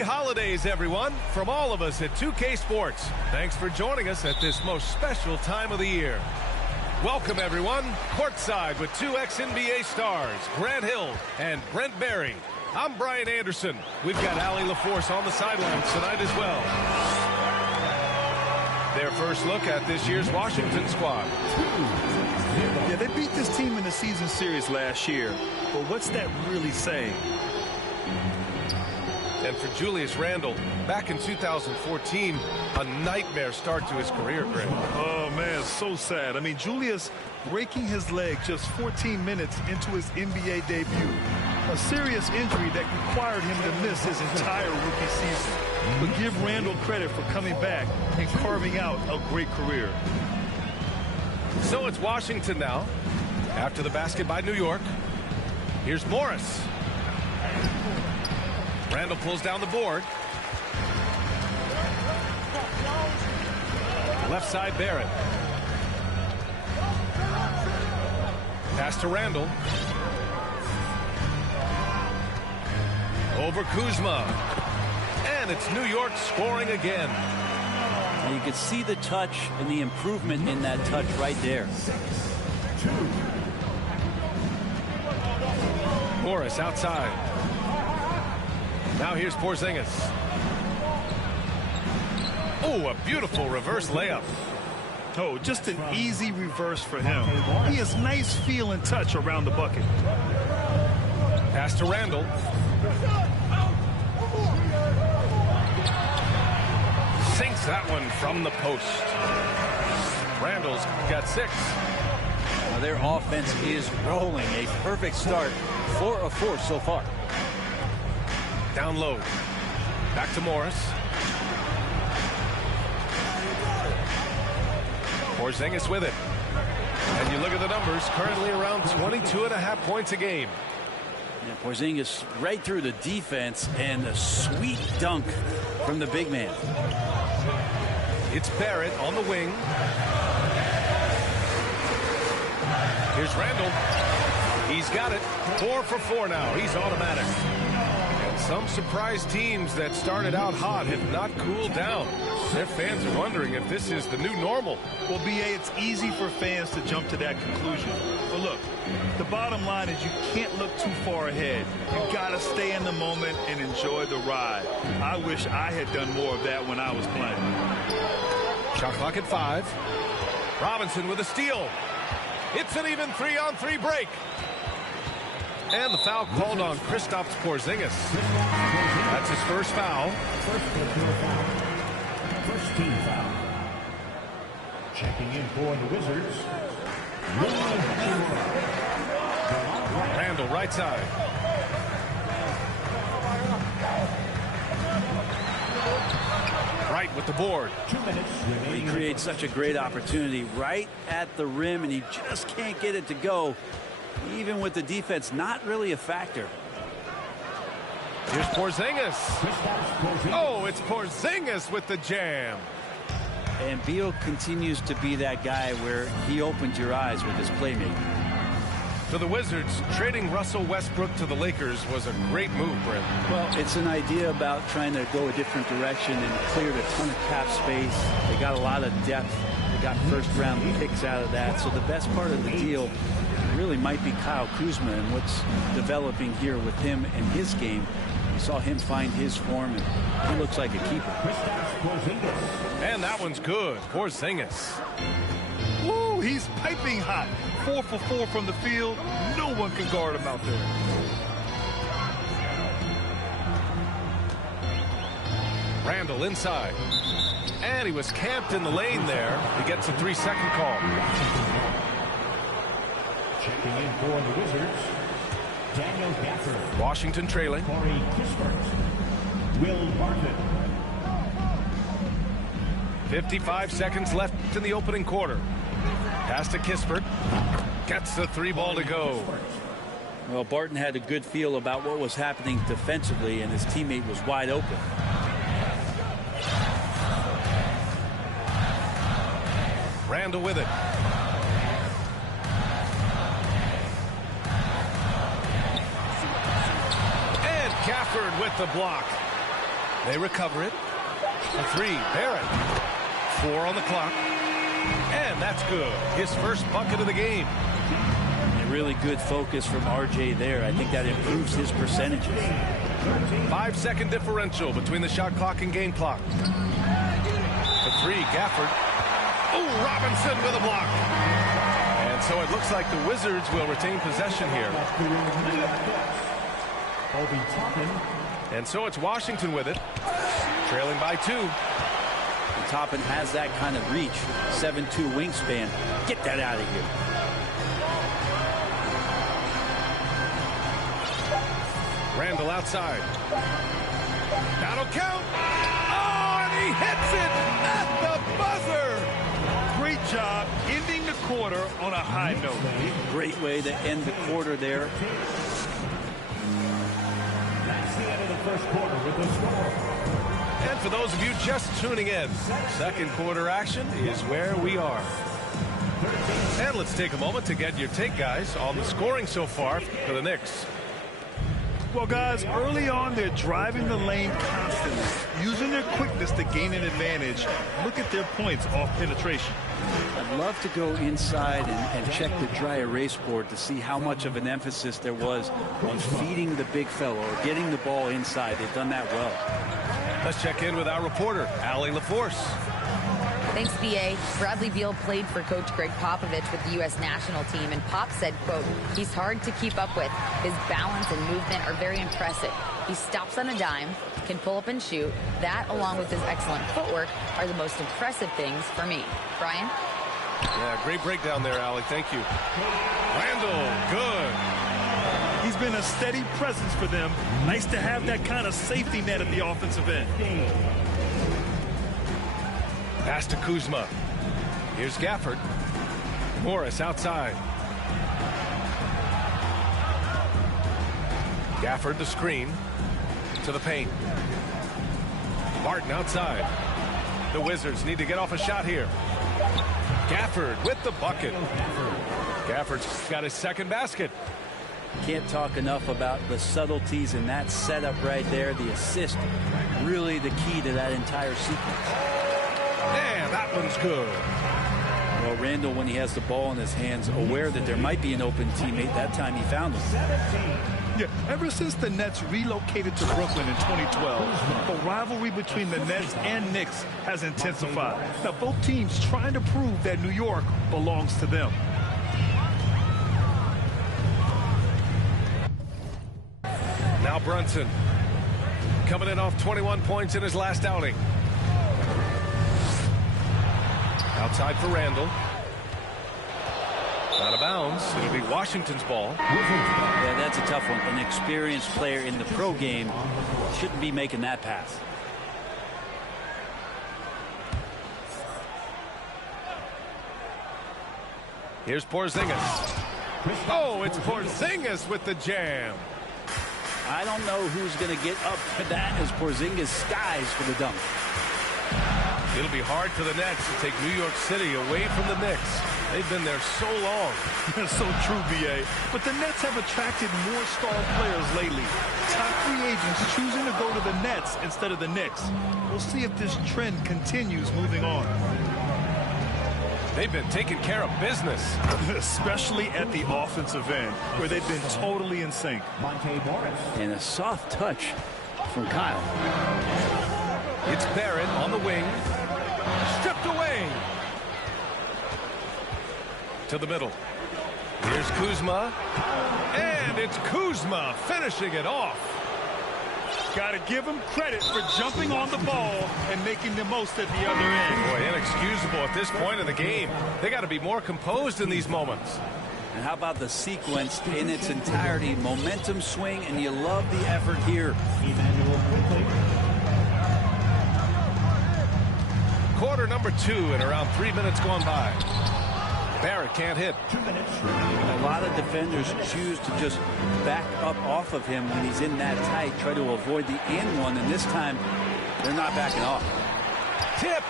holidays, everyone, from all of us at 2K Sports. Thanks for joining us at this most special time of the year. Welcome, everyone, courtside with two ex-NBA stars, Grant Hill and Brent Barry. I'm Brian Anderson. We've got Allie LaForce on the sidelines tonight as well. Their first look at this year's Washington squad. Yeah, they beat this team in the season series last year, but what's that really saying? And for Julius Randle, back in 2014, a nightmare start to his career, Greg. Oh, man, so sad. I mean, Julius breaking his leg just 14 minutes into his NBA debut. A serious injury that required him to miss his entire rookie season. But give Randle credit for coming back and carving out a great career. So it's Washington now. After the basket by New York, here's Morris. Randle pulls down the board. Left side, Barrett. Pass to Randle. Over Kuzma. And it's New York scoring again. And you can see the touch and the improvement in that touch right there. Morris outside. Now here's Porzingis. Oh, a beautiful reverse layup. Oh, just an easy reverse for him. He has nice feel and touch around the bucket. Pass to Randle. Sinks that one from the post. Randle's got 6. Well, their offense is rolling. A perfect start. 4 of 4 so far. Down low. Back to Morris. Porzingis with it. And you look at the numbers, currently around 22.5 points a game. Yeah, Porzingis right through the defense and a sweet dunk from the big man. It's Barrett on the wing. Here's Randle. He's got it. 4 for 4 now. He's automatic. And some surprise teams that started out hot have not cooled down. Their fans are wondering if this is the new normal. Well, B.A., it's easy for fans to jump to that conclusion. But look, the bottom line is you can't look too far ahead. You got to stay in the moment and enjoy the ride. I wish I had done more of that when I was playing. Shot clock at 5. Robinson with a steal. It's an even 3-on-3 break. And the foul called on Kristaps Porzingis. That's his first foul. First team foul. Checking in for the Wizards. Randle right side. Right with the board. 2 minutes remaining. He creates such a great opportunity right at the rim, and he just can't get it to go. Even with the defense not really a factor. Here's Porzingis. Oh, it's Porzingis with the jam. And Beal continues to be that guy where he opens your eyes with his playmaking. For the Wizards, trading Russell Westbrook to the Lakers was a great move, Brent. Well, it's an idea about trying to go a different direction and cleared a ton of cap space. They got a lot of depth. They got first-round picks out of that. So the best part of the deal really might be Kyle Kuzma and what's developing here with him and his game. We saw him find his form, and he looks like a keeper. And that one's good. Porzingis. Woo, he's piping hot. 4 for 4 from the field. No one can guard him out there. Randle inside. And he was camped in the lane there. He gets a 3-second call. Checking in for the Wizards. Daniel Gafford. Washington trailing. Corey Kispert. Will Barton. 55 seconds left in the opening quarter. Pass to Kispert. Gets the 3-ball to go. Well, Barton had a good feel about what was happening defensively, and his teammate was wide open. Randle with it. And Gafford with the block. They recover it. A three, Barrett. 4 on the clock. And that's good. His first bucket of the game. A really good focus from RJ there. I think that improves his percentages. 5-second differential between the shot clock and game clock. The three, Gafford. Oh, Robinson with a block. And so it looks like the Wizards will retain possession here. And so it's Washington with it, trailing by 2. And Toppin has that kind of reach, 7'2" wingspan. Get that out of here. Randall outside. That'll count. Oh, and he hits it at the buzzer. Great job ending the quarter on a high note. Great way to end the quarter there. That's the end of the first quarter with the score. And for those of you just tuning in, second quarter action is where we are. And let's take a moment to get your take, guys, on the scoring so far for the Knicks. Well, guys, early on, they're driving the lane constantly, using their quickness to gain an advantage. Look at their points off penetration. I'd love to go inside and check the dry erase board to see how much of an emphasis there was on feeding the big fella or getting the ball inside. They've done that well. Let's check in with our reporter, Allie LaForce. Thanks, B.A. Bradley Beal played for Coach Greg Popovich with the U.S. national team, and Pop said, quote, he's hard to keep up with. His balance and movement are very impressive. He stops on a dime, can pull up and shoot. That, along with his excellent footwork, are the most impressive things for me. Brian? Yeah, great breakdown there, Allie. Thank you. Randall, good. He's been a steady presence for them. Nice to have that kind of safety net at the offensive end. Pass to Kuzma. Here's Gafford. Morris outside. Gafford the screen to the paint. Martin outside. The Wizards need to get off a shot here. Gafford with the bucket. Gafford's got his second basket. Can't talk enough about the subtleties in that setup right there. The assist, really the key to that entire sequence. And that one's good. Well, Randall, when he has the ball in his hands, aware that there might be an open teammate, that time he found him. Yeah, ever since the Nets relocated to Brooklyn in 2012, the rivalry between the Nets and Knicks has intensified. Now, both teams trying to prove that New York belongs to them. Now Brunson coming in off 21 points in his last outing. Outside for Randall. Out of bounds. It'll be Washington's ball. Yeah, that's a tough one. An experienced player in the pro game shouldn't be making that pass. Here's Porzingis. Oh, it's Porzingis with the jam. I don't know who's going to get up to that as Porzingis skies for the dunk. It'll be hard for the Nets to take New York City away from the Knicks. They've been there so long. So true, B.A. But the Nets have attracted more star players lately. Top free agents choosing to go to the Nets instead of the Knicks. We'll see if this trend continues moving on. They've been taking care of business. Especially at the offensive end, where they've been totally in sync. And a soft touch from Kyle. It's Barrett on the wing. Stripped away. To the middle. Here's Kuzma. And it's Kuzma finishing it off. Got to give him credit for jumping on the ball and making the most at the other end. Boy, inexcusable at this point in the game. They got to be more composed in these moments. And how about the sequence in its entirety? Momentum swing, and you love the effort here. Quarter number 2 and around 3 minutes gone by. Barrett can't hit. 2 minutes. A lot of defenders choose to just back up off of him when he's in that tight, try to avoid the and one, and this time they're not backing off. Tipped.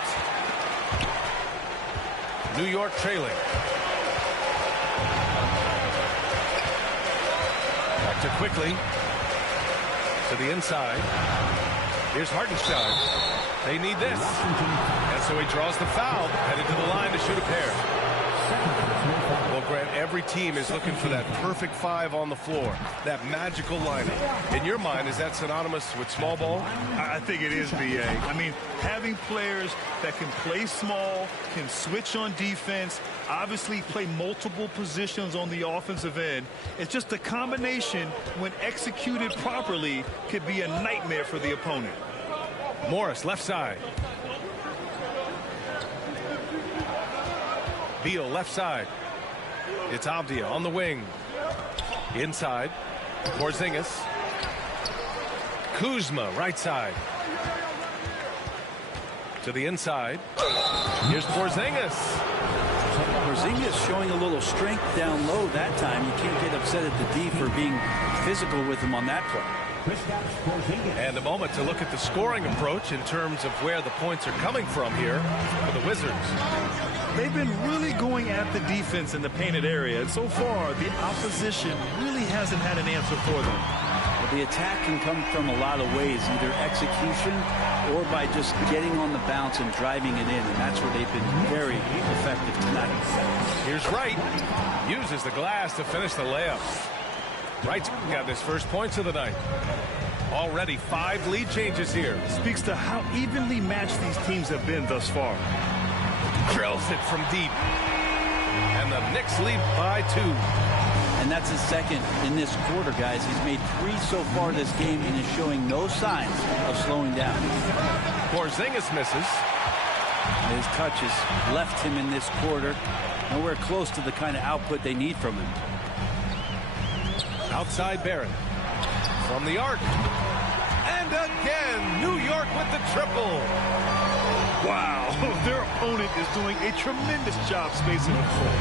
New York trailing. Back to quickly. To the inside. Here's Hartenstein. They need this. And so he draws the foul, headed to the line to shoot a pair. Well, Grant, every team is looking for that perfect 5 on the floor, that magical lineup. In your mind, is that synonymous with small ball? I think it is, B.A. I mean, having players that can play small, can switch on defense, obviously play multiple positions on the offensive end. It's just a combination, when executed properly, could be a nightmare for the opponent. Morris, left side. Beal, left side. It's Avdia on the wing. Inside. Porzingis. Kuzma, right side. To the inside. Here's Porzingis. Porzingis showing a little strength down low that time. You can't get upset at the D for being physical with him on that play. And a moment to look at the scoring approach in terms of where the points are coming from here for the Wizards. They've been really going at the defense in the painted area, and so far the opposition really hasn't had an answer for them. Well, the attack can come from a lot of ways, either execution or by just getting on the bounce and driving it in, and that's where they've been very effective tonight. Here's Wright. Uses the glass to finish the layup. Wright's got his first points of the night. Already 5 lead changes here. Speaks to how evenly matched these teams have been thus far. Drills it from deep. And the Knicks lead by 2. And that's his second in this quarter, guys. He's made 3 so far this game and is showing no signs of slowing down. Porzingis misses. His touches left him in this quarter. Nowhere close to the kind of output they need from him. Outside Barrett. From the arc. And again, New York with the triple. Wow, their opponent is doing a tremendous job spacing the floor.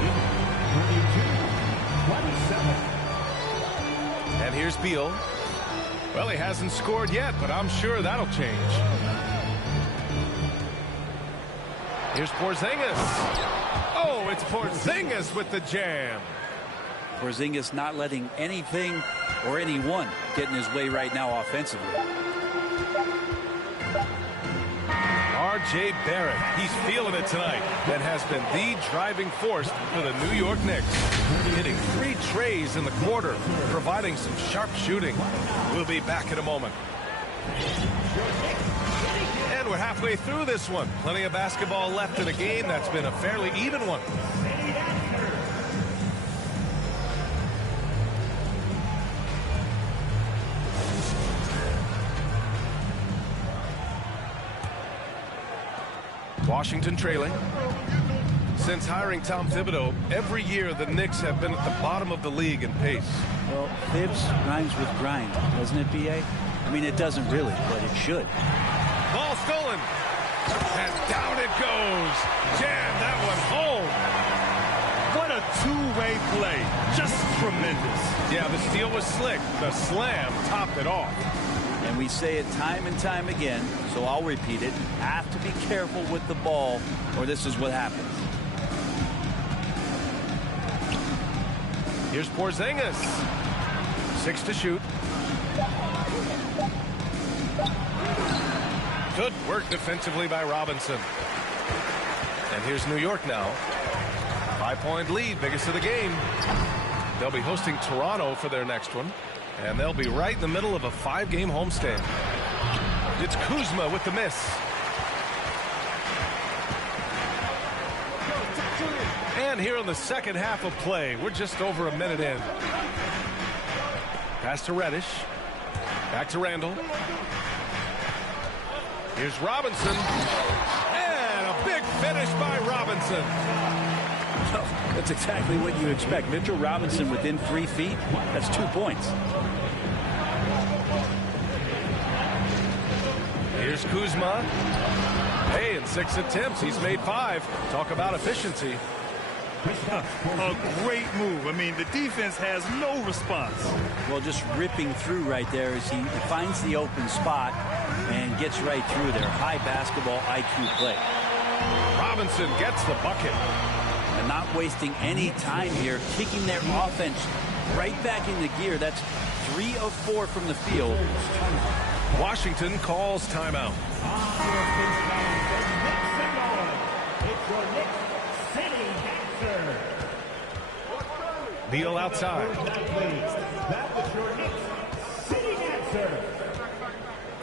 And here's Beal. Well, he hasn't scored yet, but I'm sure that'll change. Here's Porzingis. Oh, it's Porzingis with the jam. Porzingis not letting anything or anyone get in his way right now offensively. R.J. Barrett, he's feeling it tonight. That has been the driving force for the New York Knicks. Hitting 3 trays in the quarter, providing some sharp shooting. We'll be back in a moment. And we're halfway through this one. Plenty of basketball left in a game that's been a fairly even one. Washington trailing. Since hiring Tom Thibodeau, every year the Knicks have been at the bottom of the league in pace. Well, Thibs rhymes with grind, doesn't it, B.A.? I mean, it doesn't really, but it should. Ball stolen. And down it goes. Jam that one home. What a two-way play. Just tremendous. Yeah, the steal was slick. The slam topped it off. And we say it time and time again, so I'll repeat it. Have to be careful with the ball, or this is what happens. Here's Porzingis. 6 to shoot. Good work defensively by Robinson. And here's New York now. 5-point lead, biggest of the game. They'll be hosting Toronto for their next one. And they'll be right in the middle of a 5-game homestand. It's Kuzma with the miss. And here in the second half of play, we're just over a minute in. Pass to Reddish. Back to Randall. Here's Robinson. And a big finish by Robinson. That's exactly what you expect. Mitchell Robinson within 3 feet. That's 2 points. Here's Kuzma. Hey, in 6 attempts, he's made 5. Talk about efficiency. A great move. I mean, the defense has no response. Well, just ripping through right there as he finds the open spot and gets right through there. High basketball IQ play. Robinson gets the bucket. And not wasting any time here, kicking their offense right back into gear. That's 3 of 4 from the field. Washington calls timeout. Beal outside.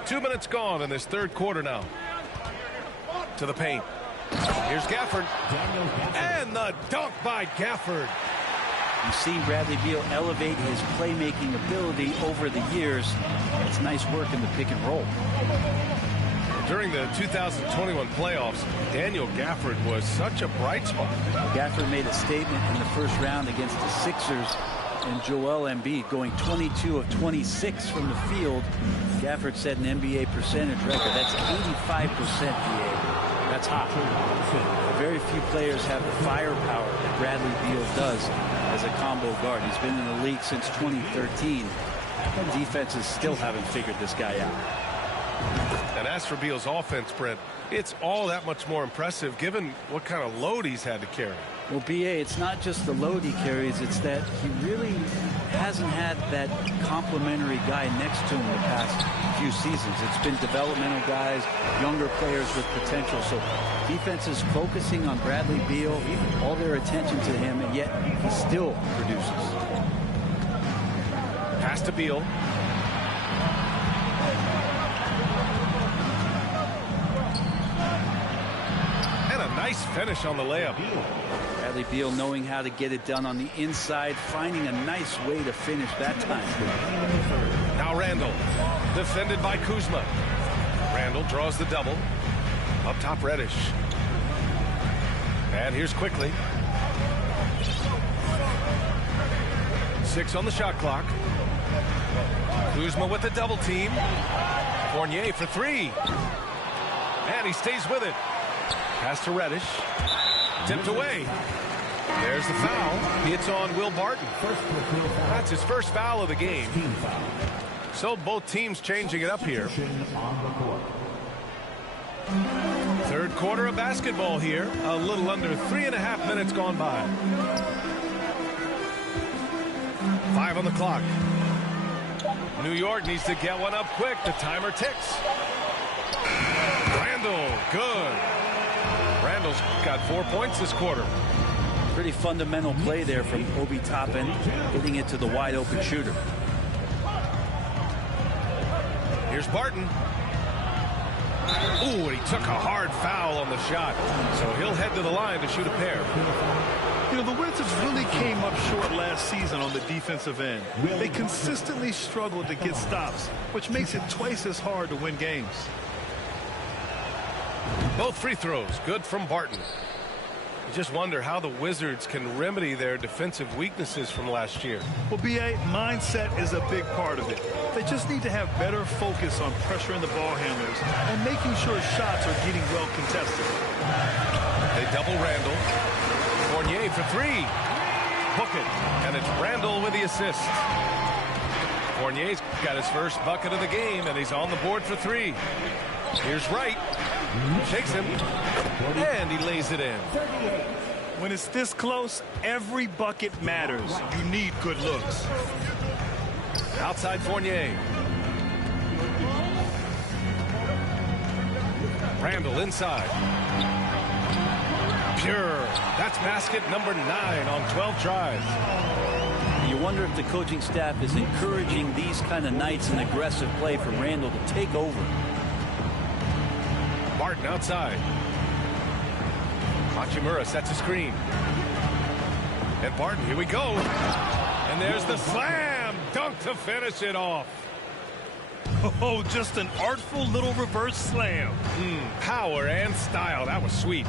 2 minutes gone in this third quarter now. To the paint. Here's Gafford. And the dunk by Gafford. You've seen Bradley Beal elevate his playmaking ability over the years. It's nice work in the pick and roll. During the 2021 playoffs, Daniel Gafford was such a bright spot. Gafford made a statement in the first round against the Sixers, and Joel Embiid going 22 of 26 from the field. Gafford set an NBA percentage record. That's 85%, BA. That's hot. Very few players have the firepower that Bradley Beal does as a combo guard. He's been in the league since 2013, and defenses still haven't figured this guy out. And as for Beal's offense, Brent, it's all that much more impressive given what kind of load he's had to carry. Well, BA, it's not just the load he carries, it's that he really hasn't had that complimentary guy next to him the past few seasons. It's been developmental guys, younger players with potential. So defense is focusing on Bradley Beal, all their attention to him, and yet he still produces. Pass to Beal. Nice finish on the layup. Bradley Beal knowing how to get it done on the inside, finding a nice way to finish that time. Now Randall, defended by Kuzma. Randall draws the double. Up top, Reddish. And here's Quickly. 6 on the shot clock. Kuzma with the double team. Fournier for 3. And he stays with it. Pass to Reddish. Tipped away. There's the foul. It's on Will Barton. That's his first foul of the game. So both teams changing it up here. Third quarter of basketball here. A little under 3.5 minutes gone by. 5 on the clock. New York needs to get one up quick. The timer ticks. Randall, good. Randall's got 4 points this quarter. Pretty fundamental play there from Obi Toppin, getting it to the wide open shooter. Here's Barton. Ooh, and he took a hard foul on the shot. So he'll head to the line to shoot a pair. You know, the Wizards really came up short last season on the defensive end. They consistently struggled to get stops, which makes it twice as hard to win games. Both free throws good from Barton. You just wonder how the Wizards can remedy their defensive weaknesses from last year. Well, BA, mindset is a big part of it. They just need to have better focus on pressuring the ball handlers and making sure shots are getting well contested. They double Randall. Fournier for 3. Hook it. And it's Randall with the assist. Fournier's got his first bucket of the game, and he's on the board for 3. Here's Wright. Shakes him, and he lays it in. When it's this close, every bucket matters. You need good looks. Outside Fournier. Randall inside. Pure. That's basket number 9 on 12 tries. You wonder if the coaching staff is encouraging these kind of nights and aggressive play from Randall to take over. Barton outside. Hachimura sets a screen. And Barton, here we go. And there's the slam dunk to finish it off. Oh, just an artful little reverse slam. Power and style. That was sweet.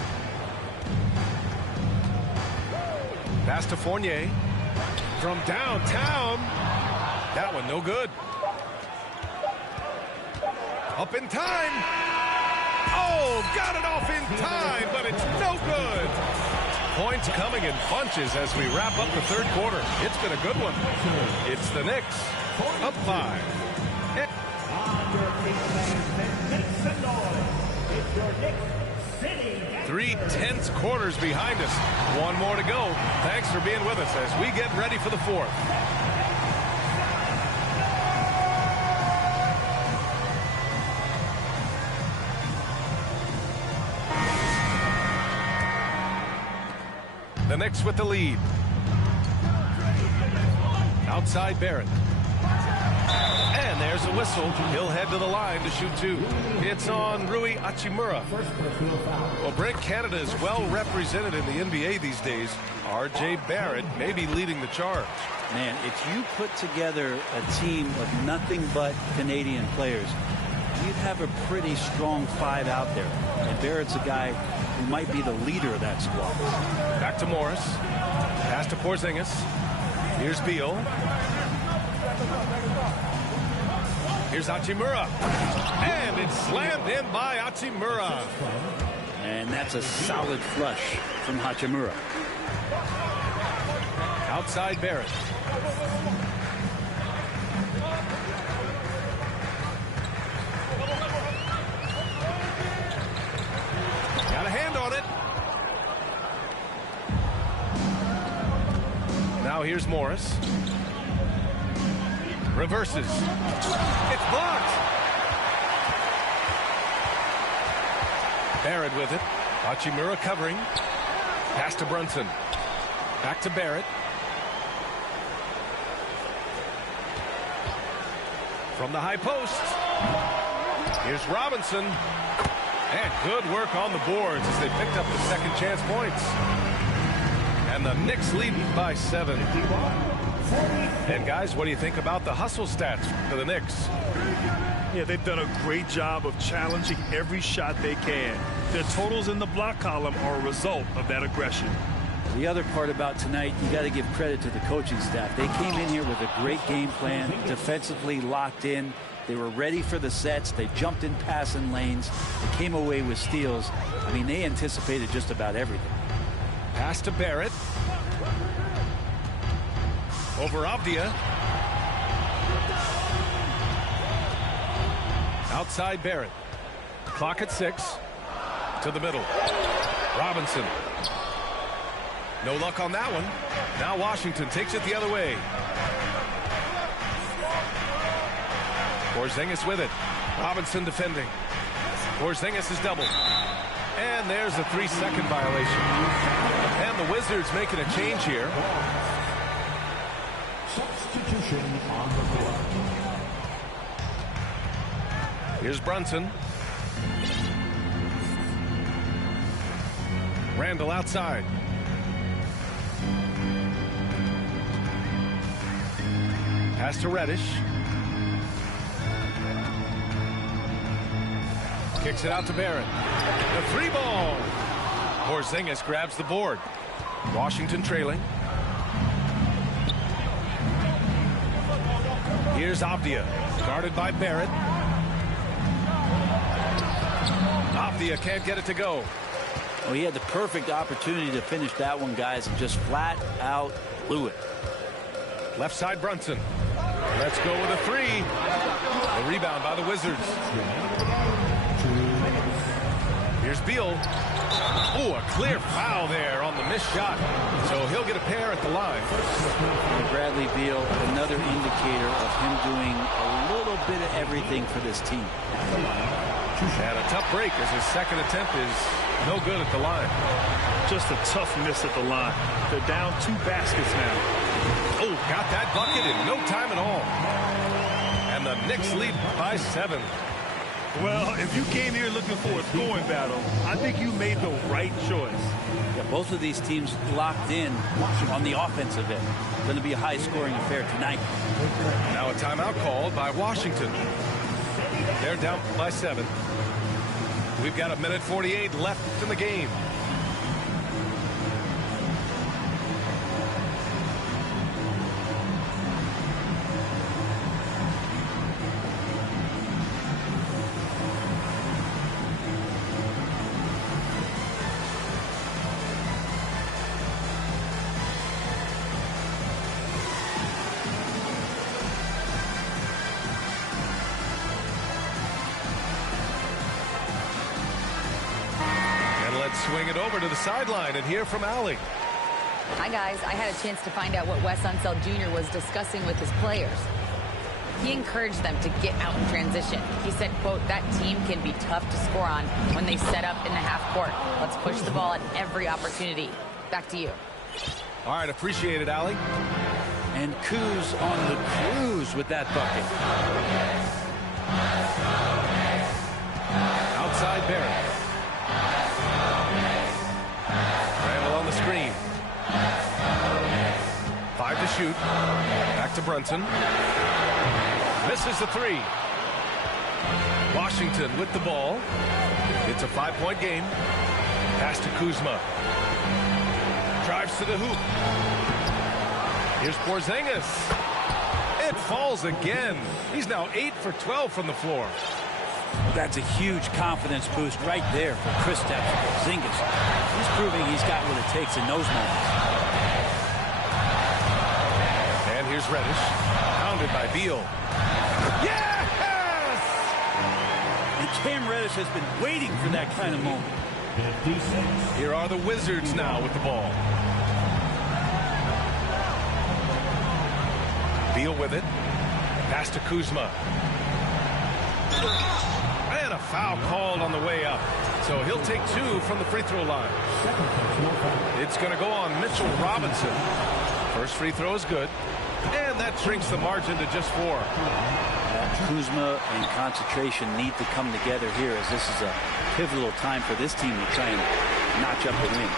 Pass to Fournier. From downtown. That one no good. Up in time. Oh, got it off in time, but it's no good. Points coming in bunches as we wrap up the third quarter. It's been a good one. It's the Knicks up 5. 3 tense quarters behind us. One more to go. Thanks for being with us as we get ready for the fourth. The Knicks with the lead. Outside Barrett. And there's a whistle. He'll head to the line to shoot two. It's on Rui Hachimura. Well, Brent, Canada is well represented in the NBA these days. R.J. Barrett may be leading the charge. Man, if you put together a team of nothing but Canadian players, you'd have a pretty strong five out there. And Barrett's a guy who might be the leader of that squad. Back to Morris. Pass to Porzingis. Here's Beal. Here's Hachimura. And it's slammed in by Hachimura. And that's a solid flush from Hachimura. Outside Barrett. Got a hand on it. Now here's Morris. Reverses. It's blocked. Barrett with it. Hachimura covering. Pass to Brunson. Back to Barrett. From the high post. Here's Robinson. And good work on the boards as they picked up the second chance points. And the Knicks leading by 7. And guys, what do you think about the hustle stats for the Knicks? Yeah, they've done a great job of challenging every shot they can. Their totals in the block column are a result of that aggression. The other part about tonight, you got to give credit to the coaching staff. They came in here with a great game plan, defensively locked in. They were ready for the sets. They jumped in passing lanes. They came away with steals. I mean, they anticipated just about everything. Pass to Barrett. Over Avdia. Outside Barrett. Clock at 6. To the middle. Robinson. No luck on that one. Now Washington takes it the other way. Porzingis with it. Robinson defending. Porzingis is doubled. And there's a 3-second violation. And the Wizards making a change here. Substitution on the court. Here's Brunson. Randall outside. Pass to Reddish. Kicks it out to Barrett. The 3 ball. Porzingis grabs the board. Washington trailing. Here's Avdia. Guarded by Barrett. Avdia can't get it to go. Well, he had the perfect opportunity to finish that one, guys, and just flat out blew it. Left side Brunson. Let's go with a 3. The rebound by the Wizards. Here's Beal. Oh, a clear foul there on the missed shot. So he'll get a pair at the line. And Bradley Beal, another indicator of him doing a little bit of everything for this team. And a tough break as his second attempt is no good at the line. Just a tough miss at the line. They're down 2 baskets now. Oh, got that bucket in no time at all. And the Knicks lead by 7. Well, if you came here looking for a scoring battle, I think you made the right choice. Yeah, both of these teams locked in on the offensive end. Going to be a high-scoring affair tonight. Now a timeout called by Washington. They're down by 7. We've got 1:48 left in the game. Swing it over to the sideline and hear from Allie. Hi, guys. I had a chance to find out what Wes Unseld Jr. was discussing with his players. He encouraged them to get out in transition. He said, quote, that team can be tough to score on when they set up in the half court. Let's push the ball at every opportunity. Back to you. All right, appreciate it, Allie. And Kuz on the cruise with that bucket. Outside Barrett. Randall on the screen. 5 to shoot. Back to Brunson. Misses the 3. Washington with the ball. It's a 5-point game. Pass to Kuzma. Drives to the hoop. Here's Porzingis. It falls again. He's now 8 for 12 from the floor. That's a huge confidence boost right there for Kristaps Porzingis. He's proving he's got what it takes in those moments. And here's Reddish. Pounded by Beal. Yes! And Cam Reddish has been waiting for that kind of moment. Here are the Wizards now with the ball. Beal with it. Pass to Kuzma. And a foul called on the way up. So he'll take 2 from the free throw line. It's going to go on Mitchell Robinson. First free throw is good. And that shrinks the margin to just 4. Kuzma and concentration need to come together here, as this is a pivotal time for this team to try and notch up the win.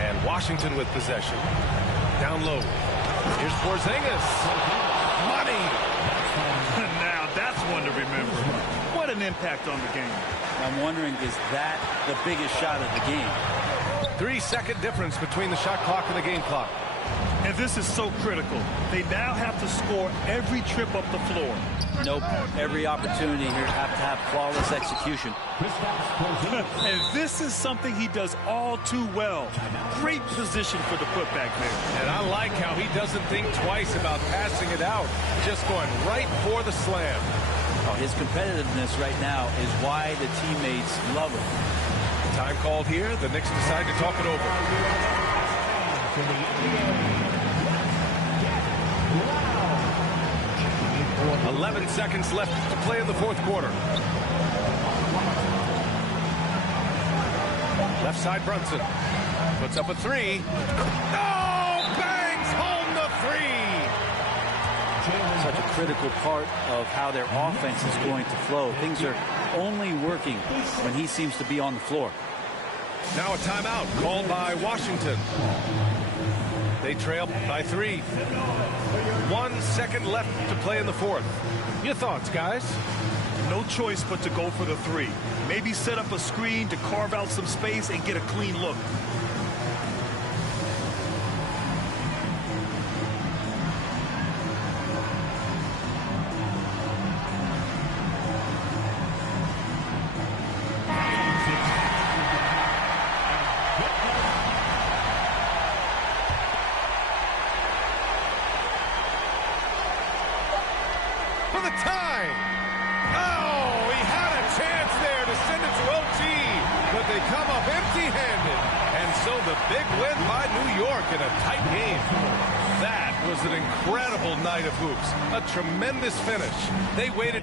And Washington with possession. Down low. Here's Porzingis. Money. Now that's one to remember. What an impact on the game. I'm wondering, is that the biggest shot of the game? 3-second difference between the shot clock and the game clock. And this is so critical. They now have to score every trip up the floor. Nope. Every opportunity here have to have flawless execution. And this is something he does all too well. Great position for the putback there. And I like how he doesn't think twice about passing it out. Just going right for the slam. Oh, his competitiveness right now is why the teammates love him. Time called here. The Knicks decide to talk it over. 11 seconds left to play in the fourth quarter. Left side Brunson. Puts up a 3. Oh! Bangs home the 3! Such a critical part of how their offense is going to flow. Things are only working when he seems to be on the floor. Now a timeout called by Washington. They trail by 3. 1 second left to play in the fourth. Your thoughts, guys? No choice but to go for the 3. Maybe set up a screen to carve out some space and get a clean look. For the tie. Oh, he had a chance there to send it to OT, but they come up empty-handed. And so the big win by New York in a tight game. That was an incredible night of hoops. A tremendous finish. They waited.